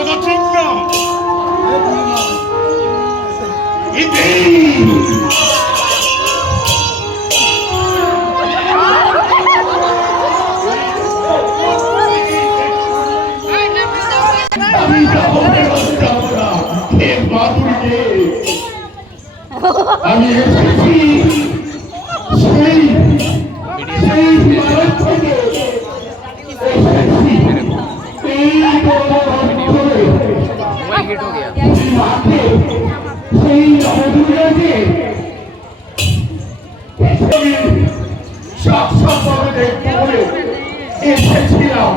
পদচিহ্ন আমি এসেছি সেই ভারত থেকে সেই নবদুর্গাকে সাক্ষাৎভাবে দেখতে বলে এসেছিলাম।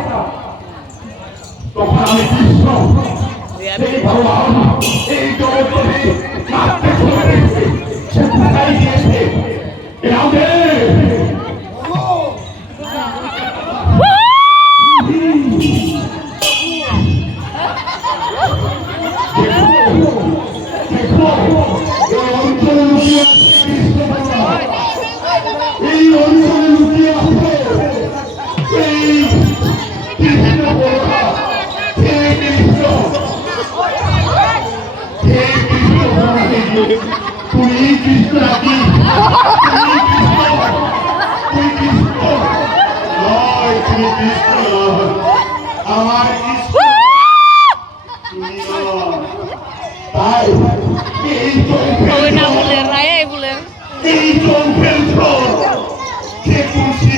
তখন আমি কৃষ্ণ সেই ভগবান এই জগতে মারতে চলে গেছে, সে কোথায় গিয়েছে এই অঞ্চলে লুকিয়ে আছে এই কৃষ্ণ বলা হে কৃষ্ণ তুই কৃষ্ণ নাকি তুই কৃষ্ণ নয়, তুমি কৃষ্ণ আমার কৃষ্ণ তাই এই চোখের জোর সে খুশি,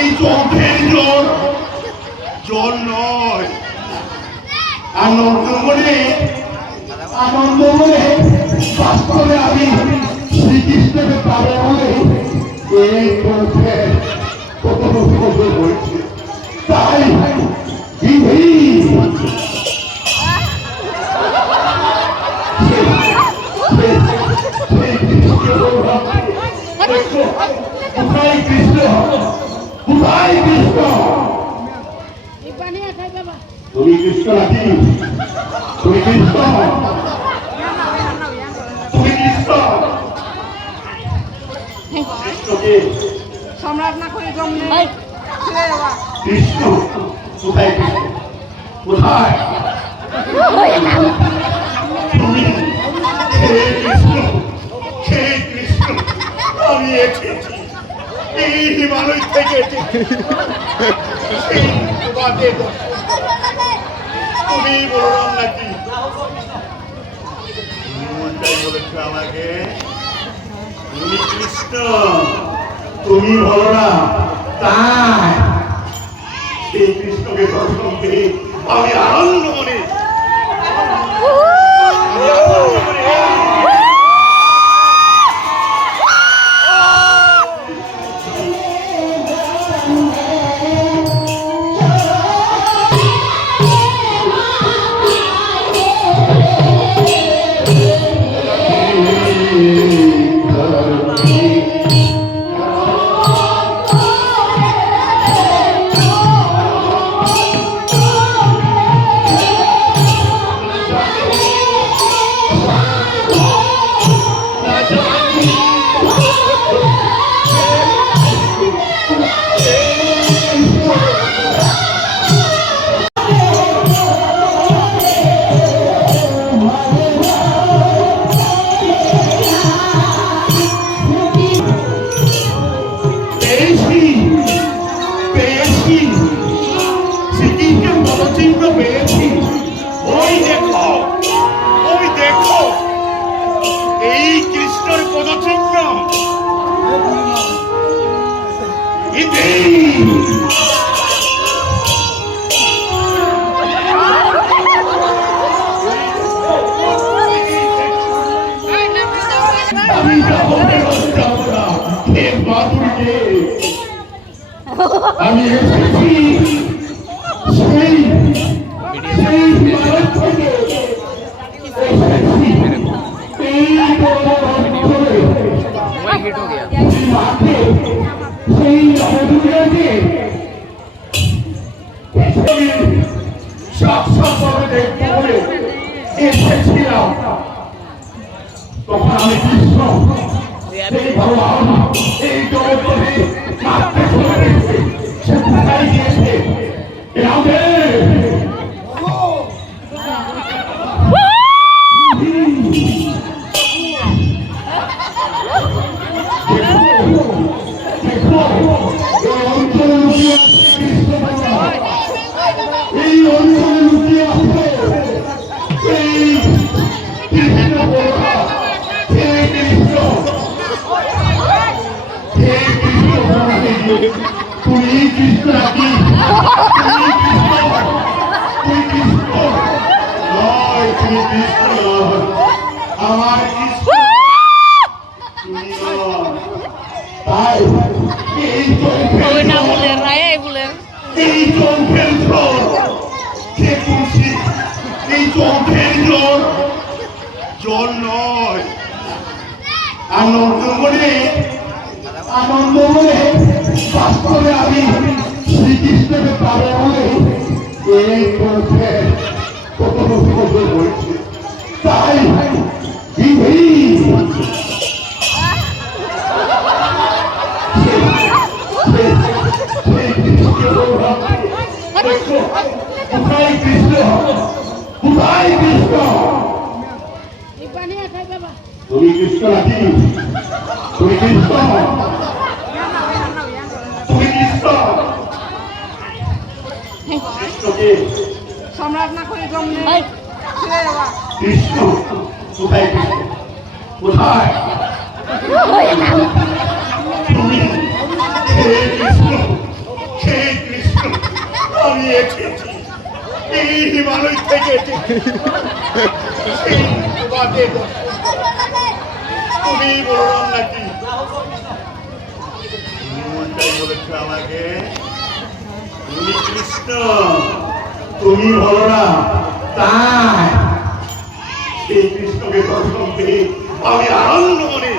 এই চোখের জোর জোর নয়, আনন্দ মনে বাস্তবে আমি শ্রীকৃষ্ণকে পাবো বলে এই চোখের কত বলছে। তাই কোথায় কৃষ্ণ, কোথায় কৃষ্ণ? তুমি কৃষ্ণ নাকি? তুমি কৃষ্ণ, তুমি কৃষ্ণ? কৃষ্ণকে সম্রাট না করে কৃষ্ণ কোথায়? কৃষ্ণ কোথায়? তুমি হে কৃষ্ণ, হে কৃষ্ণ, আমি এসেছি এই হিমালয় থেকে, তুমি বললাম নাকি? বলেছ আমাকে তুমি কৃষ্ণ, তুমি বলো না, তাই এই কৃষ্ণকে দর্শন পেয়ে আমি আনন্দ মনে পেয়েছি। ওই দেখো এই কৃষ্ণের পদচিহ্ন। আমি এসেছি সেই ভারত থেকে সেই নবদুর্গাকে সাক্ষাৎভাবে দেখতে বলে এসেছিলাম। তখন আমি কৃষ্ণ সেই ভগবান এই জগতে মারতে চলে গেছে, সে কোথায় গিয়েছে তুমি আসো এই কৃষ্ণ বলরাম হে কৃষ্ণ তুমি কৃষ্ণ নাকি তুমি কৃষ্ণ নয় তুমি কৃষ্ণ নয় আমার কৃষ্ণ তুমি নয় তাই এই চোখের এই চোখের জোর সে খুশি এই চোখের জোর জোর নয় আনন্দ মনে বাস্তবে আমি শ্রীকৃষ্ণকে পাবো বলে এই চোখের কত বলছি তাই বিধি কোথায় কৃষ্ণ কোথায় কৃষ্ণ তুমি কৃষ্ণ নাকি তুমি কৃষ্ণ তুমি কৃষ্ণ কৃষ্ণকে সম্রাট না করে জমনে কৃষ্ণ কোথায় কৃষ্ণ কোথায় তুমি হে কৃষ্ণ হে কৃষ্ণ আমি এসেছি এই হিমালয় থেকে সেই তোমাকে তুমি বললাম নাকি মনটাই বলেছো আমাকে তুমি কৃষ্ণ তুমি বলো না তাই সেই কৃষ্ণকে দর্শন পেয়ে আমি আনন্দ মনে